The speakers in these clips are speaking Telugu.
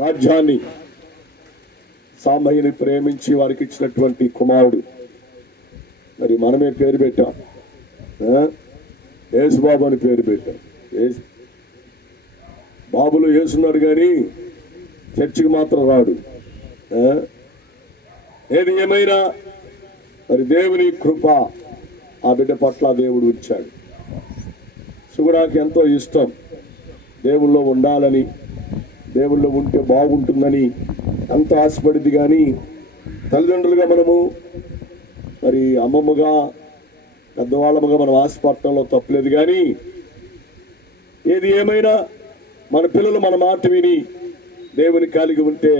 రాజ్యాన్ని సాంబయ్యని ప్రేమించి వారికి ఇచ్చినటువంటి కుమారుడు. మరి మనమే పేరు పెట్టాం, యేసుబాబు అని పేరు పెట్టాం. బాబులో యేసున్నాడు కానీ చర్చికి మాత్రం రాడు. ఏది ఏమైనా మరి దేవుని కృప ఆ బిడ్డ పట్ల దేవుడు ఉంచాడు. సుగుణాకి ఎంతో ఇష్టం దేవుళ్ళో ఉండాలని, దేవుళ్ళో ఉంటే బాగుంటుందని అంత ఆశపడింది. కానీ తల్లిదండ్రులుగా మనము మరి అమ్మమ్మగా పెద్దవాళ్ళముగా మనం ఆశపడటంలో తప్పులేదు. కానీ ఏది ఏమైనా మన పిల్లలు మన మాట విని దేవుని కలిగి ఉంటే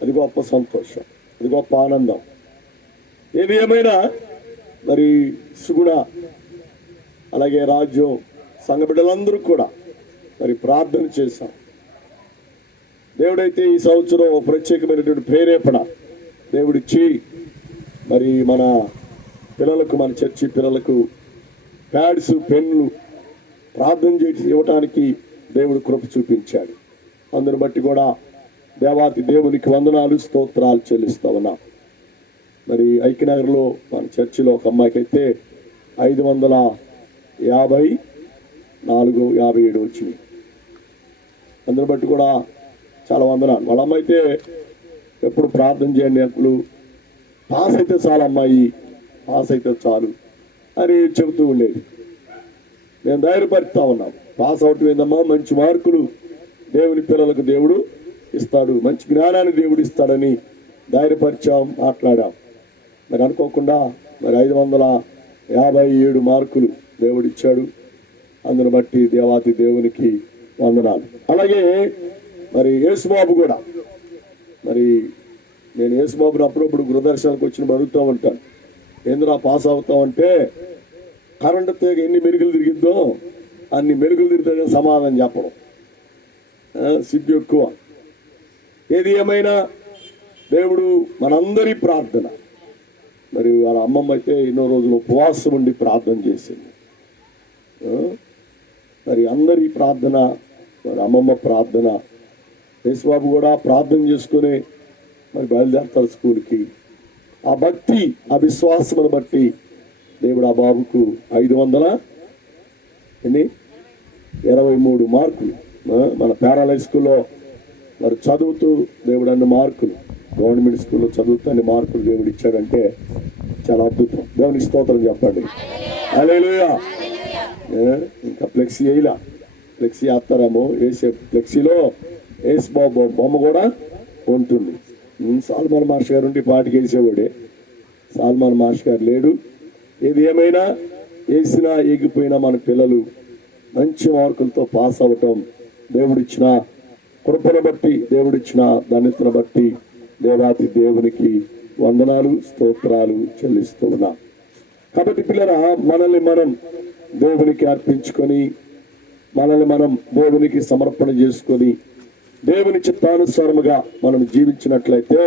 అది గొప్ప సంతోషం, అది గొప్ప ఆనందం. ఏది ఏమైనా మరి సుగుణ అలాగే రాజ్యం సంఘ బిడ్డలందరూ కూడా మరి ప్రార్థన చేశాం. దేవుడైతే ఈ సంవత్సరం ప్రత్యేకమైనటువంటి ప్రేరేపణ దేవుడిచ్చి మరి మన పిల్లలకు, మన చర్చి పిల్లలకు ప్యాడ్స్, పెన్లు ప్రార్థన చేసి ఇవ్వటానికి దేవుడు కృప చూపించాడు. అందుని బట్టి కూడా దేవాతి దేవునికి వందనాలు, స్తోత్రాలు చెల్లిస్తా ఉన్నాం. మరి ఐక్యనగర్లో మన చర్చిలో ఒక అమ్మాయికి అయితే 554-57 వచ్చింది. అందుని బట్టి కూడా చాలా వందనాలు. వాళ్ళ అమ్మాయి అయితే ఎప్పుడు ప్రార్థన చేయండి, అప్పుడు పాస్ అయితే చాలు అమ్మాయి, పాస్ అయితే చాలు అని చెబుతూ ఉండేది. నేను ధైర్యపరుస్తా ఉన్నాం, పాస్ అవుట్ ఏందమ్మా, మంచి మార్కులు దేవుని పిల్లలకు దేవుడు ఇస్తాడు, మంచి జ్ఞానాన్ని దేవుడు ఇస్తాడని ధైర్యపరిచాం, మాట్లాడాం. మరి అనుకోకుండా మరి 557 మార్కులు దేవుడిచ్చాడు. అందును బట్టి దేవాతి దేవునికి వందనాలు. అలాగే మరి యేసుబాబు కూడా, మరి నేను యేసుబాబుని అప్పుడప్పుడు గృహదర్శనానికి వచ్చిన అడుగుతూ ఉంటాను, ఏంద్రా పాస్ అవుతామంటే కరెంటు తీగ ఎన్ని మెరుగులు తిరిగిద్దో అన్ని మెరుగులు తిరుగుతాడని సమాధానం చెప్పడం సిగ్గు ఎక్కువ. ఏది ఏమైనా దేవుడు మనందరి ప్రార్థన, మరి వాళ్ళ అమ్మమ్మ అయితే ఎన్నో రోజులు ఉపవాసం ఉండి ప్రార్థన చేసింది. మరి అందరి ప్రార్థన, మరి అమ్మమ్మ ప్రార్థన, యేసుబాబు కూడా ప్రార్థన చేసుకుని మరి బయలుదేరతారు స్కూల్కి. ఆ భక్తి, ఆ విశ్వాసమును బట్టి దేవుడు ఆ బాబుకు 523 మార్కులు మన ప్యారల్ హై స్కూల్లో మరి చదువుతూ దేవుడు అన్ని మార్కులు, గవర్నమెంట్ స్కూల్లో చదువుతూ అన్ని మార్కులు దేవుడు ఇచ్చాడంటే చాలా అద్భుతం. దేవునికి స్తోత్రం చెప్పండి. హల్లెలూయా. ఇంకా ఫ్లెక్సీ వేయలా, ఫ్లెక్సీ వేస్తారేమో, వేసే ఫ్లెక్సీలో యేసుబాబు బొమ్మ కూడా ఉంటుంది. సాల్మాన్ మాస్టర్ గారు ఉండి పాటికి వేసేవాడే, సాల్మాన్ మాస్టర్ గారు లేడు. ఏది ఏమైనా వేసినా ఎగిపోయినా మన పిల్లలు మంచి మార్కులతో పాస్ అవ్వటం దేవుడిచ్చిన కృపను బట్టి, దేవుడిచ్చిన ధన్యతను బట్టి దేవాతి దేవునికి వందనాలు, స్తోత్రాలు చెల్లిస్తూ ఉన్నాం. కాబట్టి పిల్లరా, మనల్ని మనం దేవునికి అర్పించుకొని, మనల్ని మనం దేవునికి సమర్పణ చేసుకొని, దేవుని చిత్తానుసారముగా మనం జీవించినట్లయితే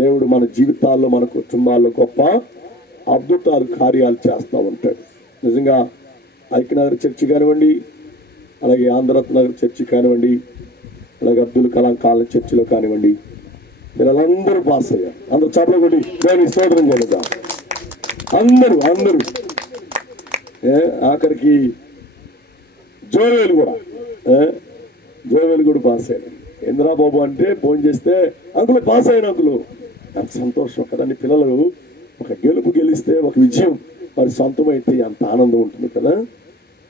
దేవుడు మన జీవితాల్లో, మన కుటుంబాల్లో గొప్ప అద్భుతాలు, కార్యాలు చేస్తూ ఉంటాడు. నిజంగా ఐక్యనగర్ చర్చి కానివ్వండి, అలాగే ఆంధ్రరత్నగర్ చర్చి కానివ్వండి, అలాగే అబ్దుల్ కలాం కాలేజ్ చర్చిలో కానివ్వండి, వీళ్ళందరూ పాస్ అయ్యారు. అందరూ చప్పట్లు కొట్టి దేవుని స్తోత్రం చేద్దాం. అందరూ ఆఖరికి జోవేలు కూడా పాస్ అయ్యారు. ఇంద్రా బాబు అంటే ఫోన్ చేస్తే అంకులు పాస్ అయిన అంకులు, ఎంత సంతోషం కదండి. పిల్లలు ఒక గెలుపు గెలిస్తే, ఒక విజయం వారి సొంతమైతే ఎంత ఆనందం ఉంటుంది కదా.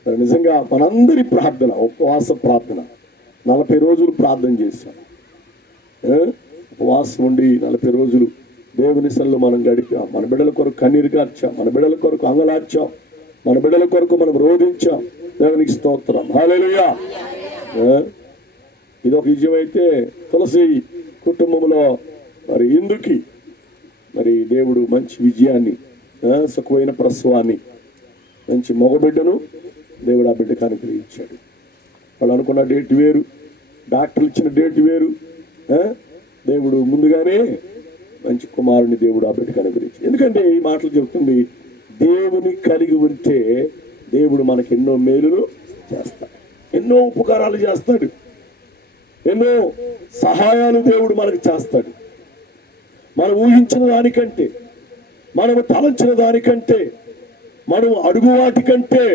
నిజంగా మనందరి ప్రార్థన, ఉపవాస ప్రార్థన 40 రోజులు ప్రార్థన చేశాం. ఉపవాసం ఉండి 40 రోజులు దేవుని సన్నిధిలో మనం గడిపాం. మన బిడ్డల కొరకు కన్నీరు కార్చాం, మన బిడ్డల కొరకు అంగలార్చాం, మన బిడ్డల కొరకు మనం రోధించాం. దేవునికి స్తోత్రం. హల్లెలూయా. ఇది ఒక విజయం అయితే, తులసి కుటుంబంలో మరి ఇందుకి మరి దేవుడు మంచి విజయాన్ని, సుఖమైన ప్రసవాన్ని, మంచి మగబిడ్డను దేవుడు ఆ బిడ్డకు అనుగ్రహించాడు. వాళ్ళు అనుకున్న డేట్ వేరు, డాక్టర్లు ఇచ్చిన డేట్ వేరు. దేవుడు ముందుగానే మంచి కుమారుని దేవుడు ఆ బిడ్డకు అనుగ్రహించాడు. ఎందుకంటే ఈ మాటలు చెబుతుంది, దేవుని కలిగి ఉంటే దేవుడు మనకి ఎన్నో మేలులు చేస్తాడు, ఎన్నో ఉపకారాలు చేస్తాడు. ఎన్నో సహాయాలు దేవుడు మనకు చేస్తాడు. మనం ఊహించిన దానికంటే, మనము తలంచిన దానికంటే, మనం అడుగు వాటికంటే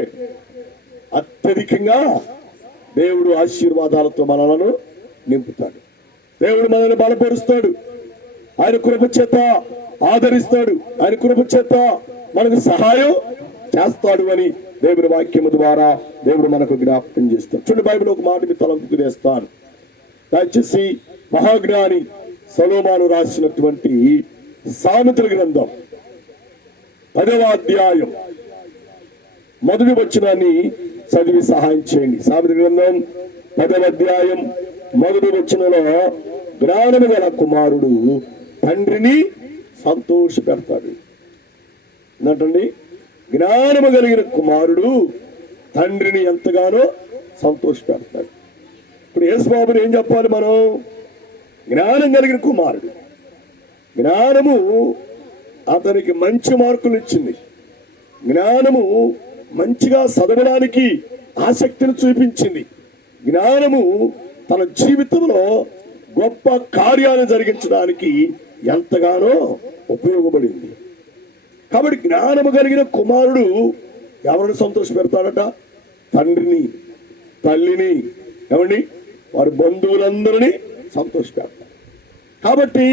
అత్యధికంగా దేవుడు ఆశీర్వాదాలతో మనలను నింపుతాడు. దేవుడు మనల్ని బలపరుస్తాడు. ఆయన కృప చేత ఆదరిస్తాడు. ఆయన కృప చేత మనకు సహాయం చేస్తాడు అని దేవుని వాక్యము ద్వారా దేవుడు మనకు జ్ఞాపకం చేస్తాడు. చూడండి, బైబిల్ ఒక మాటని తలంపుకు తెస్తాను. దయచేసి మహాజ్ఞాని సొలొమోను రాసినటువంటి సామెతల గ్రంథం 10వ అధ్యాయం మొదటి వచనాన్ని చదివి సహాయం చేయండి. సామెతల గ్రంథం 10వ అధ్యాయం మొదటి వచనంలో, జ్ఞానము గల కుమారుడు తండ్రిని సంతోష పెడతాడు. ఏంటండి? జ్ఞానము కలిగిన కుమారుడు తండ్రిని ఎంతగానో సంతోష పెడతాడు. ఇప్పుడు యేసుబాబుని ఏం చెప్పాలి మనం? జ్ఞానం కలిగిన కుమారుడు. జ్ఞానము అతనికి మంచి మార్కులు ఇచ్చింది. జ్ఞానము మంచిగా చదవడానికి ఆసక్తిని చూపించింది. జ్ఞానము తన జీవితంలో గొప్ప కార్యాలను జరిగించడానికి ఎంతగానో ఉపయోగపడింది. కాబట్టి జ్ఞానము కలిగిన కుమారుడు ఎవరిని సంతోష పెడతాడట? తండ్రిని, తల్లిని, ఏమండి, వారి బంధువులందరినీ సంతోష పెడతాడు. కాబట్టి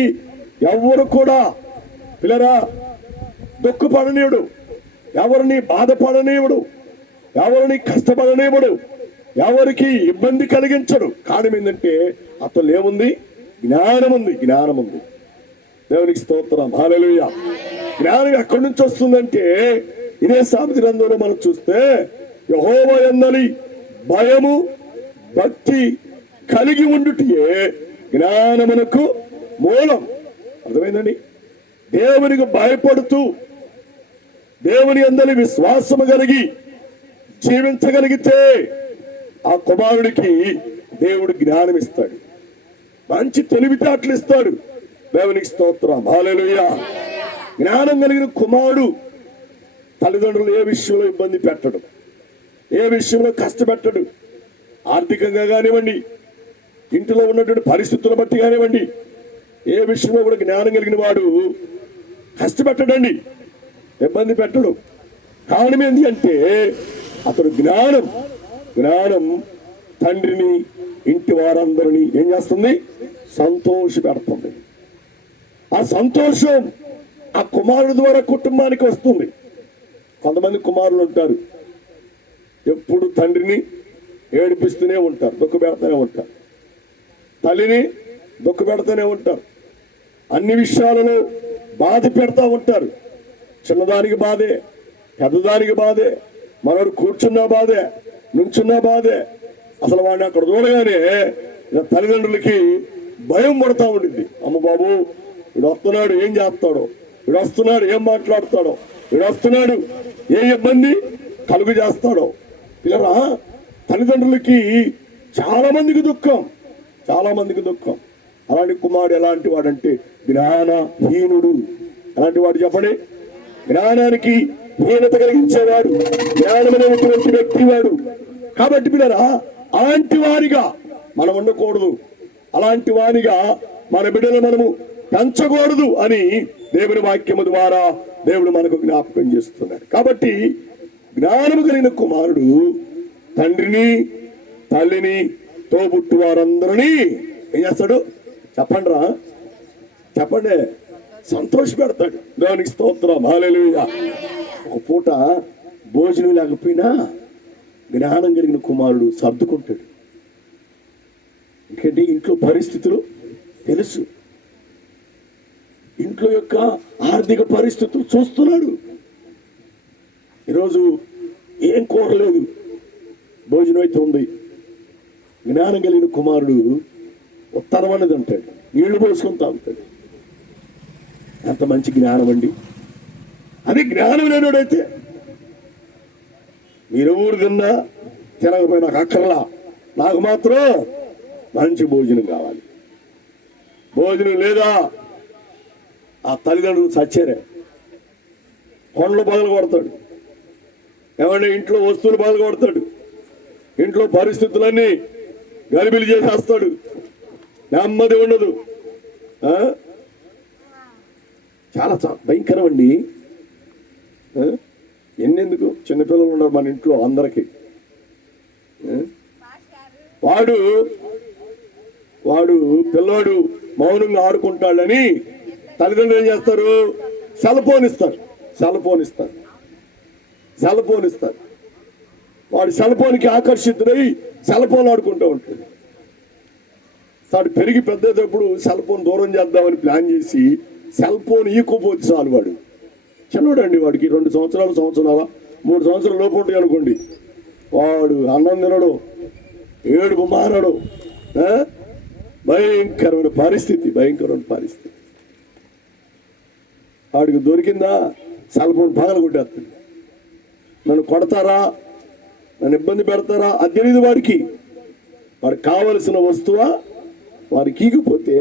ఎవరు కూడా పిల్లరా దుఃఖపడనీయుడు, ఎవరిని బాధపడనీయుడు, ఎవరిని కష్టపడనీయుడు, ఎవరికి ఇబ్బంది కలిగించడు. కారణం ఏంటంటే అతను ఏముంది? జ్ఞానం ఉంది. జ్ఞానం ఉంది. దేవునికి స్తోత్రం, హల్లెలూయా. జ్ఞానం ఎక్కడి నుంచి వస్తుందంటే ఇదే సామెతల గ్రంథంలో మనం చూస్తే, యెహోవా యందలి భయము భక్తి కలిగి ఉండుటయే జ్ఞానమునకు మూలం. అర్థమైందండి? దేవునికి భయపడుతూ దేవుని యందలి విశ్వాసము కలిగి జీవించగలిగితే ఆ కుమారుడికి దేవుడు జ్ఞానం ఇస్తాడు, మంచి తెలివితేటలు ఇస్తాడు. దేవునికి స్తోత్రం, హల్లెలూయా. జ్ఞానం కలిగిన కుమారుడు తల్లిదండ్రులు ఏ విషయంలో ఇబ్బంది పెట్టడు, ఏ విషయంలో కష్టపెట్టడు. ఆర్థికంగా కానివ్వండి, ఇంటిలో ఉన్నటువంటి పరిస్థితులను బట్టి కానివ్వండి, ఏ విషయంలో కూడా జ్ఞానం కలిగిన వాడు కష్టపెట్టడండి, ఇబ్బంది పెట్టడు. కారణం ఏంటి అంటే అతడు జ్ఞానం తండ్రిని, ఇంటి వారందరినీ ఏం చేస్తుంది? సంతోష పెడుతుంది. ఆ సంతోషం ఆ కుమారుడు ద్వారా కుటుంబానికి వస్తుంది. కొంతమంది కుమారులు ఉంటారు, ఎప్పుడు తండ్రిని ఏడిపిస్తూనే ఉంటారు, దుఃఖ పెడతానే ఉంటారు, తల్లిని దుఃఖ పెడతానే ఉంటారు, అన్ని విషయాలలో బాధ పెడతా ఉంటారు. చిన్నదానికి బాధే, పెద్దదానికి బాధే, మనోడు కూర్చున్నా బాధే, నుంచున్నా బాధే. అసలు వాడిని అక్కడ చూడగానే తల్లిదండ్రులకి భయం పడతా ఉండింది. అమ్మ బాబు, వీడు వస్తున్నాడు, ఏం చేస్తాడో, వీడు వస్తున్నాడు, ఏం మాట్లాడతాడో, వీడు వస్తున్నాడు, ఏ ఇబ్బంది కలుగు చేస్తాడో. ఇలా తల్లిదండ్రులకి చాలా మందికి దుఃఖం. అలాంటి కుమారుడు ఎలాంటి వాడంటే జ్ఞానహీనుడు. ఎలాంటి వాడు చెప్పండి? జ్ఞానానికి హీనత కలిగించేవాడు, జ్ఞానమైనటువంటి వ్యక్తి వాడు. కాబట్టి పిల్లరా, అలాంటి వారిగా మనం ఉండకూడదు, అలాంటి వారిగా మన బిడ్డలు మనము పెంచకూడదు అని దేవుని వాక్యము ద్వారా దేవుడు మనకు జ్ఞాపకం చేస్తున్నాడు. కాబట్టి జ్ఞానము కలిగిన కుమారుడు తండ్రిని, తల్లిని, తోబుట్టు వారందరినీ ఏం చేస్తాడు? చెప్పండి, సంతోష పెడతాడు. దేవునికి స్తోత్రం, హల్లెలూయా. ఒక పూట భోజనం లేకపోయినా జ్ఞానం కలిగిన కుమారుడు సర్దుకుంటాడు. ఎందుకంటే ఇంట్లో పరిస్థితులు తెలుసు, ఇంట్లో యొక్క ఆర్థిక పరిస్థితులు చూస్తున్నాడు. ఈరోజు ఏం కోరలేదు, భోజనం అయితే ఉంది. జ్ఞానం కలిగిన కుమారుడు ఉత్తరం అనేది అంటాడు, నీళ్లు పోసుకొని తాగుతాడు. ఎంత మంచి జ్ఞానం అండి! అది జ్ఞానం లేనోడైతే మీరు ఊరు తిన్నా తినకపోయినా నాకు అక్కర్లా, నాకు మాత్రం మంచి భోజనం కావాలి. భోజనం లేదా ఆ తల్లిదండ్రులు చచ్చారే, కొండలు పగలు కొడతాడు, ఏమన్నా ఇంట్లో వస్తువులు పగలు కొడతాడు, ఇంట్లో పరిస్థితులన్నీ గలిబిలి చేసేస్తాడు. నెమ్మది ఉండదు. చాలా భయంకరం అండి. ఎన్నెందుకు చిన్నపిల్లలు ఉన్నారు మన ఇంట్లో అందరికీ. వాడు పిల్లాడు మౌనంగా ఆడుకుంటాడని తల్లిదండ్రులు ఏం చేస్తారు? సెల్ ఫోన్ ఇస్తారు. వాడు సెల్ ఫోన్కి ఆకర్షితుడై సెల్ ఫోన్ ఆడుకుంటూ ఉంటాడు. వాడు పెరిగి పెద్దప్పుడు సెల్ ఫోన్ దూరం చేద్దామని ప్లాన్ చేసి సెల్ ఫోన్ ఈకోపోతే చాలు, వాడు చిన్నోడు అండి, వాడికి 2 సంవత్సరాలు 3 సంవత్సరాల లోపు ఉంటాయి అనుకోండి, వాడు అన్నం తినడు, ఏడుపు మానడు. భయంకరమైన పరిస్థితి. వాడికి దొరికిందా సెల్ ఫోన్ పగల కొట్టేస్తుంది. నన్ను కొడతారా, నన్ను ఇబ్బంది పెడతారా అది తెలియదు వాడికి. వాడికి కావలసిన వస్తువా వాడికి ఈగిపోతే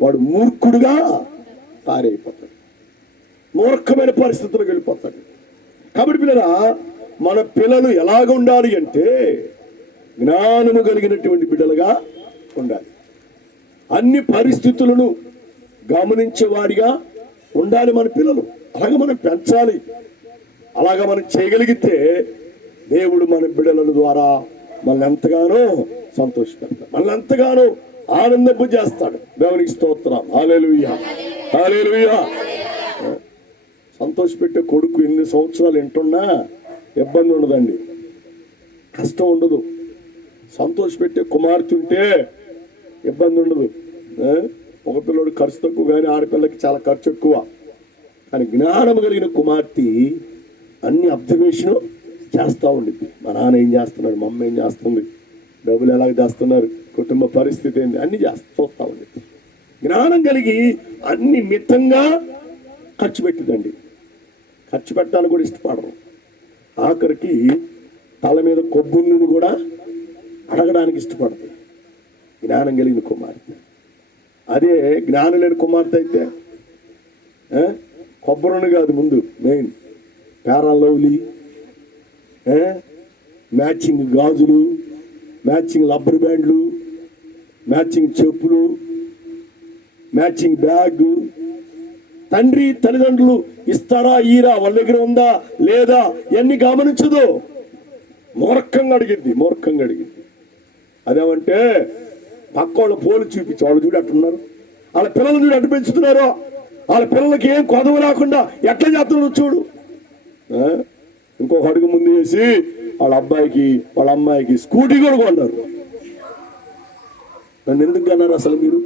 వాడు మూర్ఖుడుగా తయారైపోతాడు, మూర్ఖమైన పరిస్థితులకు వెళ్ళిపోతాడు. కాబట్టి పిల్లరా, మన పిల్లలు ఎలాగ ఉండాలి అంటే జ్ఞానము కలిగినటువంటి బిడ్డలుగా ఉండాలి. అన్ని పరిస్థితులను గమనించేవాడిగా ఉండాలి మన పిల్లలు. అలాగ మనం పెంచాలి. అలాగ మనం చేయగలిగితే దేవుడు మన బిడ్డల ద్వారా మనల్ని ఎంతగానో సంతోషపెడతాడు, మనల్ని ఎంతగానో ఆనందింపు చేస్తాడు. దేవునికి స్తోత్రం. హల్లెలూయా, హల్లెలూయా. సంతోషపెట్టే కొడుకు ఎన్ని సంవత్సరాలు ఎంటున్నా ఇబ్బంది ఉండదండి, కష్టం ఉండదు. సంతోషపెట్టే కుమార్తె ఉంటే ఇబ్బంది ఉండదు. ఒక పిల్లడు ఖర్చు తక్కువ, కానీ ఆడపిల్లకి చాలా ఖర్చు ఎక్కువ. కానీ జ్ఞానం కలిగిన కుమార్తె అన్ని అబ్జర్వేషన్ చేస్తూ ఉండిద్ది. మా నాన్న ఏం చేస్తున్నాడు, మా అమ్మ ఏం చేస్తుంది, డబ్బులు ఎలాగ చేస్తున్నారు, కుటుంబ పరిస్థితి ఏంటి, అన్ని చూస్తూ ఉండిద్ది. జ్ఞానం కలిగి అన్ని మితంగా ఖర్చు పెట్టిందండి. ఖర్చు పెట్టడానికి కూడా ఇష్టపడరు. ఆఖరికి తల మీద కొబ్బును కూడా అడగడానికి ఇష్టపడదు జ్ఞానం కలిగిన కుమార్తె. అదే జ్ఞానం లేని కుమార్తె అయితే కొబ్బరిని కాదు, ముందు మెయిన్ ఫెయిర్ లవ్లీ, మ్యాచింగ్ గాజులు, మ్యాచింగ్ రబ్బర్ బ్యాండ్లు, మ్యాచింగ్ చెప్పులు, మ్యాచింగ్ బ్యాగ్. తండ్రి తల్లిదండ్రులు ఇస్తారా ఈరా, వాళ్ళ దగ్గర ఉందా లేదా ఎన్ని గమనించదు, మూర్ఖంగా అడిగింది. అదేమంటే పక్క వాళ్ళ పోలు చూపించి వాళ్ళు చూడు అట్టున్నారు, వాళ్ళ పిల్లలు చూడు అట్టు పెంచుతున్నారు, వాళ్ళ పిల్లలకి ఏం కొదవ రాకుండా ఎట్లా చేస్తున్నారు చూడు. ఇంకొక అడుగు ముందు వేసి వాళ్ళ అబ్బాయికి వాళ్ళ అమ్మాయికి స్కూటీ కూడా కొన్నారు. నన్ను ఎందుకు కన్నారు అసలు మీరు?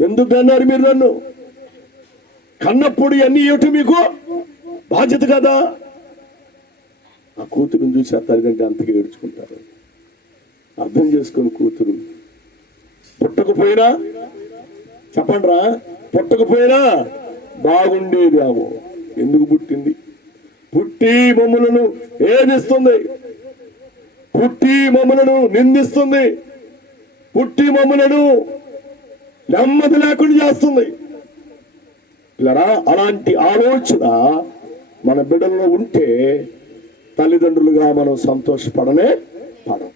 ఎందుకు కన్నారు మీరు నన్ను? కన్నప్పుడు అన్ని ఏమిటి మీకు బాధ్యత కదా. ఆ కూతురుని చూసి ఆ తల్లిదండ్రులు అంతగా ఏడ్చుకుంటారు. అర్థం చేసుకుని కూతురు పుట్టకపోయినా, చెప్పండి రా, పుట్టకపోయినా బాగుండేది. ఆమె ఎందుకు పుట్టింది? పుట్టి మమ్మలను ఏదిస్తుంది, పుట్టి మమ్మలను నిందిస్తుంది, పుట్టి మమ్మలను నెమ్మది లేకుండా చేస్తుంది. ఇలా అలాంటి ఆలోచన మన బిడ్డల్లో ఉంటే తల్లిదండ్రులుగా మనం సంతోషపడనే పడం.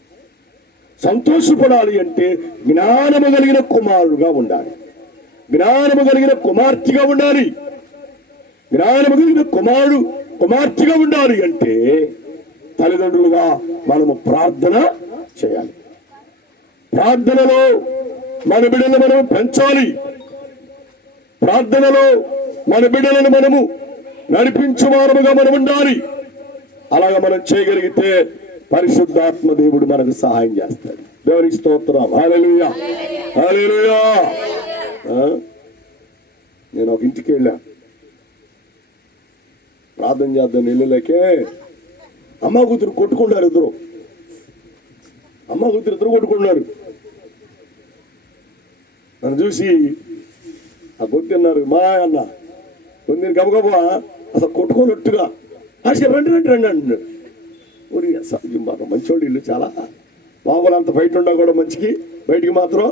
సంతోషపడాలి అంటే జ్ఞానము కలిగిన కుమారుడుగా ఉండాలి, జ్ఞానము కలిగిన కుమార్తెగా ఉండాలి. జ్ఞానము కలిగిన కుమార్తెగా ఉండాలి అంటే తల్లిదండ్రులుగా మనము ప్రార్థన చేయాలి. ప్రార్థనలో మన బిడ్డలను మనము పెంచాలి. ప్రార్థనలో మన బిడ్డలను మనము నడిపించువారముగా మనం ఉండాలి. అలాగా మనం చేయగలిగితే పరిశుద్ధాత్మ దేవుడు మనకు సహాయం చేస్తాడు. దేవునికి స్తోత్రం. హల్లెలూయా, హల్లెలూయా. నేను ఒక ఇంటికి వెళ్ళా, ప్రార్థన చేద్దాం ఇళ్ళకే. అమ్మ కూతురు కొట్టుకున్నారు, ఇద్దరు కొట్టుకున్నారు. నన్ను చూసి ఆ గొంతున్నారు, మా అన్న గొంతుని గబగబా అసలు కొట్టుకోనట్టుగా అసలు రండి అంటున్నాడు. ఊరి మంచోళ్ళు ఇల్లు, చాలా బాబులంత బయట ఉండా కూడా మంచికి, బయటికి మాత్రం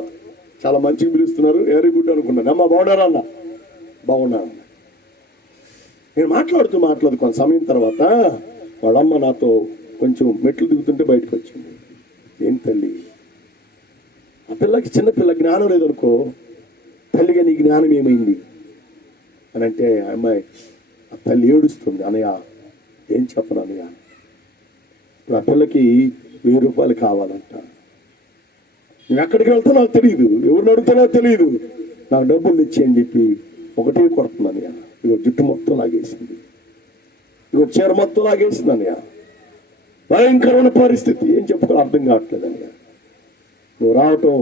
చాలా మంచిగా పిలుస్తున్నారు. వెరీ గుడ్ అనుకున్నాను. అమ్మ బాగున్నారా అన్న? బాగున్నాను. నేను మాట్లాడుతూ కొంత సమయం తర్వాత వాళ్ళమ్మ నాతో కొంచెం మెట్లు దిగుతుంటే బయటకు వచ్చింది. ఏం తల్లి ఆ పిల్లకి చిన్నపిల్ల జ్ఞానం లేదనుకో, తల్లిగా నీ జ్ఞానం ఏమైంది అని అంటే ఆ అమ్మాయి ఆ తల్లి ఏడుస్తుంది, అనయ్య ఏం చెప్పను అనయ్య, ఇప్పుడు ఆ పిల్లకి 1000 రూపాయలు కావాలంట. నువ్వు ఎక్కడికి వెళ్తానో నాకు తెలియదు, ఎవరిని అడుగుతానో తెలియదు, నాకు డబ్బులు తెచ్చి అని చెప్పి ఒకటే కొడుతుంది అనయ్య. ఇగో జుట్టు మొత్తం లాగేసింది, ఇగో చీర మొత్తం లాగేసింది అనయ్య. భయంకరమైన పరిస్థితి, ఏం చెప్పుకో అర్థం కావట్లేదు అనయ్య. నువ్వు రావటం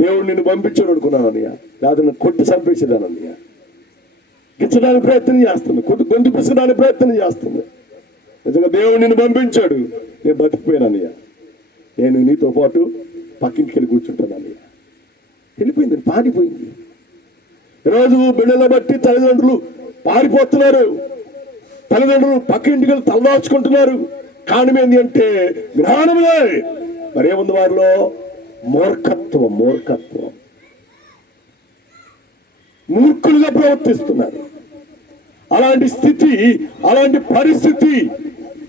దేవుడు నిన్ను పంపించాడు అనుకున్నాను అనయ్య, లేదా నన్ను కొట్టి చంపేసేదాను అనయ్య. గిచ్చడానికి ప్రయత్నం చేస్తుంది, గొంతు పిసడానికి ప్రయత్నం చేస్తుంది. నిజంగా దేవుడు నిన్ను పంపించాడు, నేను బతికిపోయాను అన్నయ్య, నేను నీతో పాటు పక్కింటికి వెళ్ళి కూర్చుంటాను అన్నయ్య. వెళ్ళిపోయింది, పారిపోయింది. ఈరోజు బిడ్డల బట్టి తల్లిదండ్రులు పారిపోతున్నారు, తల్లిదండ్రులు పక్కింటికి వెళ్ళి తలదాచుకుంటున్నారు. కారణం ఏంటి అంటే జ్ఞానములే. మరేముంది వారిలో? మూర్ఖత్వం. మూర్ఖులుగా ప్రవర్తిస్తున్నారు. అలాంటి స్థితి, అలాంటి పరిస్థితి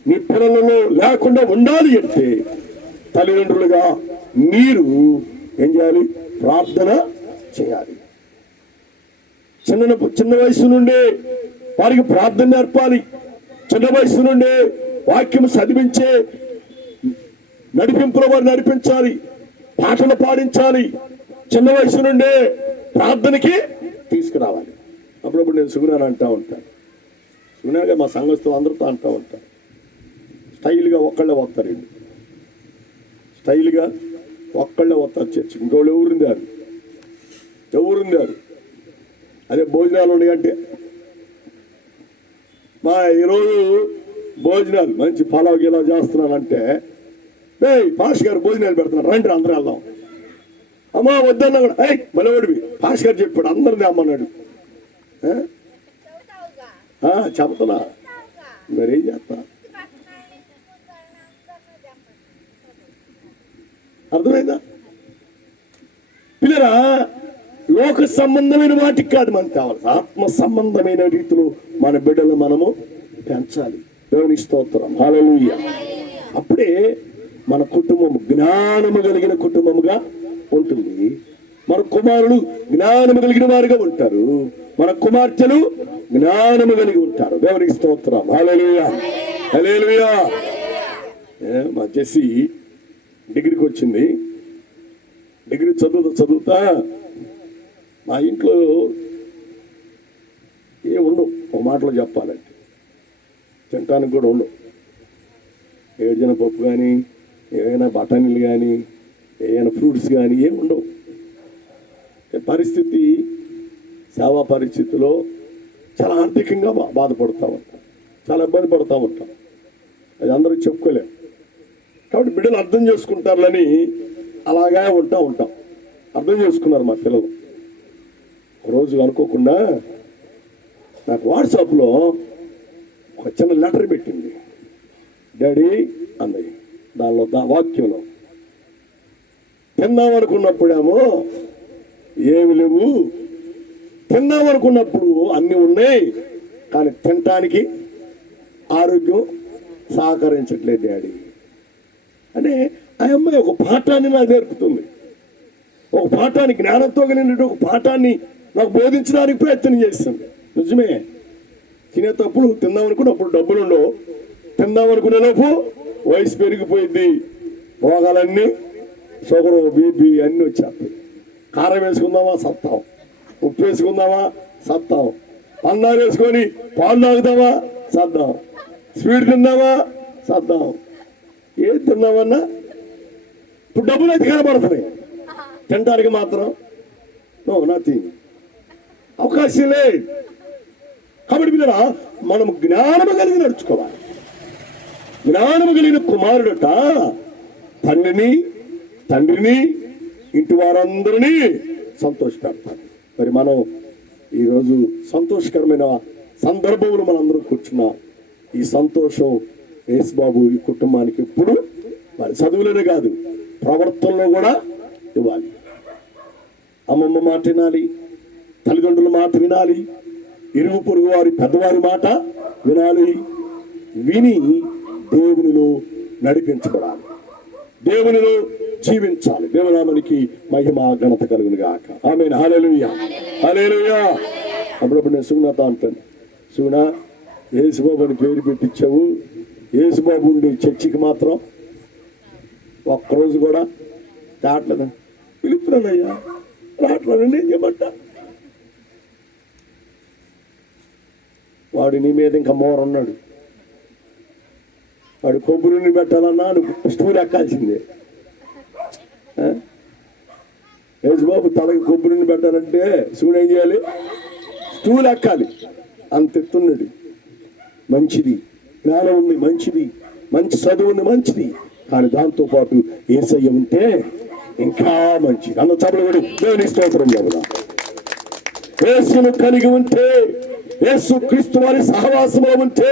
మీ పిల్లలలో లేకుండా ఉండాలి అంటే తల్లిదండ్రులుగా మీరు ఏం చేయాలి? ప్రార్థన చేయాలి. చిన్న వయసు నుండే వారికి ప్రార్థన నేర్పాలి. చిన్న వయసు నుండే వాక్యం చదివించే నడిపింపుల వారు నడిపించాలి, పాటలు పాడించాలి. చిన్న వయసు నుండే ప్రార్థనకి తీసుకురావాలి. అప్పుడప్పుడు నేను సుగుణాన్ని అంటూ ఉంటాను, సుగుణాగా మా సంఘస్థులు అందరితో అంటూ ఉంటాను, స్టైల్గా ఒక్కళ్ళే వస్తారు, వీళ్ళు స్టైల్గా ఒక్కళ్ళే వస్తారు చర్చి, ఇంకోళ్ళు ఎవరుందారు. అదే భోజనాలు ఉన్నాయంటే మా ఈరోజు భోజనాలు మంచి పలావ్ గిలా చేస్తున్నానంటే, పాష్ గారు భోజనాలు పెడుతున్నారు, రండి అందరూ వెళ్దాం. అమ్మా వద్దన్నా కూడా మలవాడివి పాష్ గారు చెప్పాడు అందరినీ అమ్మన్నాడు. చెప్తున్నా, మరేం చేస్తా? అర్థమైందా పిల్లరా? లోక సంబంధమైన వాటికి కాదు మనకు కావాలి, ఆత్మ సంబంధమైన రీతిలో మన బిడ్డలు మనము పెంచాలి. దేవుని స్తోత్రం, హల్లెలూయా. అప్పుడే మన కుటుంబం జ్ఞానము కలిగిన కుటుంబముగా ఉంటుంది. మన కుమారులు జ్ఞానము కలిగిన వారుగా ఉంటారు, మన కుమార్తెలు జ్ఞానము కలిగి ఉంటారు. దేవునికి స్తోత్రం, హల్లెలూయా హల్లెలూయా. మా జెస్సీ డిగ్రీకి వచ్చింది. డిగ్రీ చదువుతా మా ఇంట్లో ఉండవు, ఒక మాటలో చెప్పాలంటే తినటానికి కూడా ఉండవు. ఏడ్చిన పప్పు కానీ, ఏవైనా బఠానీలు కానీ, ఏవైనా ఫ్రూట్స్ కానీ ఏమి ఉండవు. పరిస్థితి, సేవా పరిస్థితిలో చాలా ఆర్థికంగా బాధపడుతూ ఉంటాం, చాలా ఇబ్బంది పడుతూ ఉంటాం. అది అందరూ చెప్పుకోలేం. కాబట్టి బిడ్డలు అర్థం చేసుకుంటారని అలాగే ఉంటాం. అర్థం చేసుకున్నారు మా పిల్లలు. రోజు అనుకోకుండా నాకు వాట్సాప్లో ఒక చిన్న లెటర్ పెట్టింది, డాడీ అన్నయ్య. దానిలో వాక్యంలో తిందామనుకున్నప్పుడేమో ఏమి లేవు, తిందామనుకున్నప్పుడు అన్నీ ఉన్నాయి, కానీ తినటానికి ఆరోగ్యం సహకరించట్లేదు డాడీ అంటే ఆ అమ్మాయి ఒక పాఠాన్ని నాకు నేర్పుతుంది. ఒక పాఠాన్ని, జ్ఞానంతో కలిగినటువంటి ఒక పాఠాన్ని నాకు బోధించడానికి ప్రయత్నం చేస్తుంది. నిజమే, తినేటప్పుడు తిందామనుకున్నప్పుడు డబ్బులు ఉండవు, తిందామనుకునే లోపు వయసు పెరిగిపోయింది, రోగాలన్నీ షుగరు బీపీ అన్నీ వచ్చేస్తాయి. కారం వేసుకుందామా సత్తాం, ఉప్పు వేసుకుందామా సత్తాం, అన్నాలు వేసుకొని పాలు తాగుదామా సద్దాం, స్వీట్ తిందామా సద్దాం, ఏది తిందామన్నా ఇప్పుడు డబ్బులు అయితే కనబడుతున్నాయి, తినడానికి మాత్రం నథింగ్, అవకాశం లేదు. కాబట్టి పిల్లరా, మనం జ్ఞానము కలిగి నడుచుకోవాలి. జ్ఞానము కలిగిన కుమారుడట తండ్రిని ఇంటి వారందరినీ సంతోషపెడతాడు. మరి మనం ఈరోజు సంతోషకరమైన సందర్భంలో మనందరం కూర్చున్నాం. ఈ సంతోషం యేసుబాబు ఈ కుటుంబానికి ఎప్పుడు మరి చదువులోనే కాదు, ప్రవర్తనలో కూడా ఇవ్వాలి. అమ్మమ్మ మాట వినాలి, తల్లిదండ్రుల మాట వినాలి, ఇరుగు పొరుగు వారి పెద్దవారి మాట వినాలి. విని దేవునిలో నడిపించబడాలి. దేవునిలో జీవించాలి. దేవునామానికి మహిమ ఘనత కలుగును గాక. ఆమేన్. హల్లెలూయా, హల్లెలూయా. అప్పుడప్పుడు నేను సుగుణతో అంటాను, సుగుణ యేసుబాబు అని పేరు పెట్టించావు, యేసుబాబు ఉండే చర్చికి మాత్రం ఒక్కరోజు కూడా రావట్లేదు. పిలుపురానయ్యా, రావట్లేదండి, ఏం చేయమంటా. వాడు నీ మీద ఇంకా మోర ఉన్నాడు. వాడు కొబ్బరిని పెట్టాలన్నా నువ్వు స్టూల్ ఎక్కాల్సిందే. యేసుబాబు తలకి కొబ్బరిని పెట్టాలంటే శివుడు ఏం చేయాలి? స్టూల్ ఎక్కాలి. అంత ఎత్తున్నాడు. మంచిది, జ్ఞానం ఉంది, మంచిది, మంచి చదువు ఉంది, మంచిది. కానీ దాంతోపాటు యేసయ్య ఉంటే ఇంకా మంచిది. అన్న చదువు కూడా దేవుని స్తోత్రం చెబుదా. యేసును కలిగి ఉంటే, యేసు క్రీస్తు వారి సహవాసంలో ఉంటే,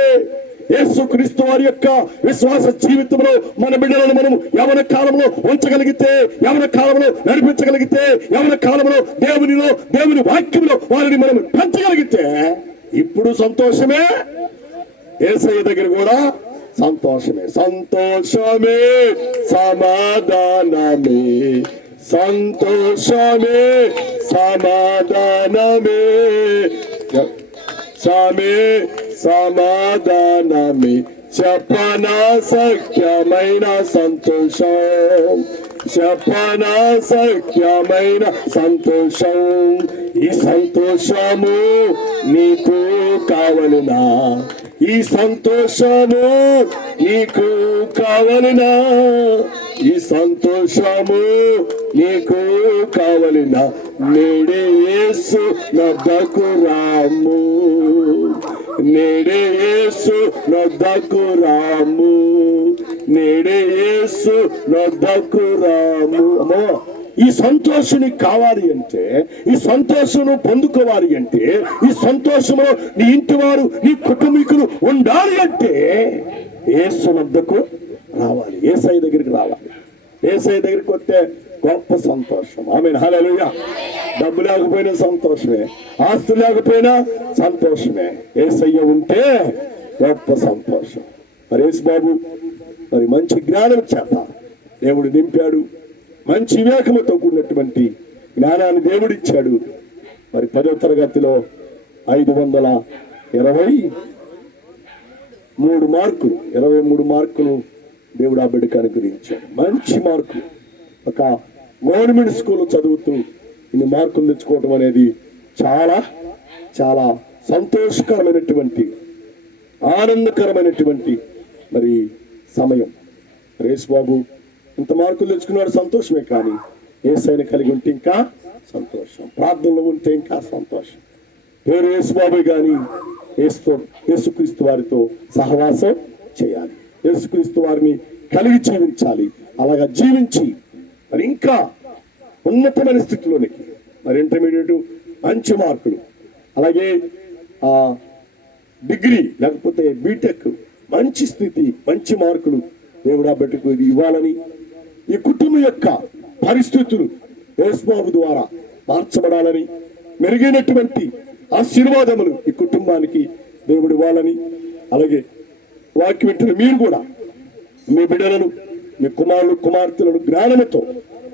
యేసు క్రీస్తు వారి యొక్క విశ్వాస జీవితంలో మన బిడ్డలను మనం యవన కాలంలో ఉంచగలిగితే, యవన కాలంలో నడిపించగలిగితే, యవన కాలంలో దేవునిలో, దేవుని వాక్యంలో వారిని మనం పెంచగలిగితే ఇప్పుడు సంతోషమే, యేసయ్య దగ్గర కూడా సంతోషమే. సంతోషమే, సమాధానమే, సంతోషమే, సమాధానమే, సమాధానమే, చెప్పనా సఖ్యమైన సంతోషం, చెప్పనా సఖ్యమైన సంతోషం. ఈ సంతోషము నీకు కావలనా? ఈ సంతోషము నీకు కావలనా? ఈ సంతోషము నీకు కావలనా? నేడే యేసు నొద్దకు రాము, నేడే యేసు నొద్దకు రాము, నేడే యేసు నొద్దకు రాము. అమ్మో, ఈ సంతోషం కావాలి అంటే, ఈ సంతోషం పొందుకోవాలి అంటే, ఈ సంతోషంలో నీ ఇంటి వారు, నీ కుటుంబీకులు ఉండాలి అంటే యేసు వద్దకు రావాలి, యేసయ్య దగ్గరికి రావాలి. యేసయ్య దగ్గరికి వస్తే గొప్ప సంతోషం. ఆమేన్. హల్లెలూయా. డబ్బు లేకపోయినా సంతోషమే, ఆస్తు లేకపోయినా సంతోషమే. యేసయ్య ఉంటే గొప్ప సంతోషం. మరి యేసుబాబు మరి మంచి జ్ఞానం చేత దేవుడు నింపాడు, మంచి వివేకముతో కూడినటువంటి జ్ఞానాన్ని దేవుడిచ్చాడు. మరి 10వ తరగతిలో 523 మార్కులు, 23 మార్కులు దేవుడు ఆ బిడ్డకు అనుగ్రహించాడు. మంచి మార్కులు. ఒక గవర్నమెంట్ స్కూల్ చదువుతూ ఇన్ని మార్కులు తెచ్చుకోవటం అనేది చాలా చాలా సంతోషకరమైనటువంటి, ఆనందకరమైనటువంటి మరి సమయం. యేసుబాబు ఇంత మార్కులు తెచ్చుకున్నాడు, సంతోషమే. కానీ యేసయ్యను కలిగి ఉంటే ఇంకా సంతోషం, ప్రార్థనలో ఉంటే ఇంకా సంతోషం. పేరు యేసుబాబు కానీ యేసుక్రీస్తు వారితో సహవాసం చేయాలి, యేసుక్రీస్తు వారిని కలిగి జీవించాలి. అలాగా జీవించి మరి ఇంకా ఉన్నతమైన స్థితిలోనికి, మరి ఇంటర్మీడియట్ మంచి మార్కులు, అలాగే డిగ్రీ లేకపోతే బీటెక్ మంచి స్థితి, మంచి మార్కులు దేవుడా బిడ్డకు ఇవ్వాలని, ఈ కుటుంబం యొక్క పరిస్థితులు యేసుబాబు ద్వారా మార్చబడాలని, మెరుగైనటువంటి ఆశీర్వాదములు ఈ కుటుంబానికి దేవుడు ఇవ్వాలని, అలాగే వాక్యం వింటున్న మీరు కూడా మీ బిడ్డలను, మీ కుమారులు కుమార్తెలను జ్ఞానముతో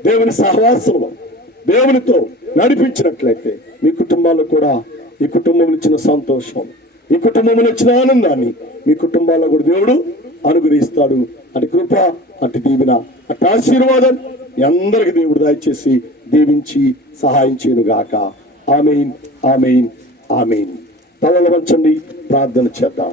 దేవుని సహవాసంలో దేవునితో నడిపించినట్లయితే మీ కుటుంబాల్లో కూడా ఈ కుటుంబంలో ఇచ్చిన సంతోషం, ఈ కుటుంబంలో ఇచ్చిన ఆనందాన్ని మీ కుటుంబాల్లో కూడా దేవుడు అనుగ్రహిస్తాడు. అటు కృప, అటు దీవెన, అటు ఆశీర్వాదం మీ అందరికి దేవుడు దయచేసి దీవించి సహాయం చేయను గాక. ఆమేన్, ఆమేన్, ఆమేన్. తలలు వంచండి, ప్రార్థన చేద్దాం.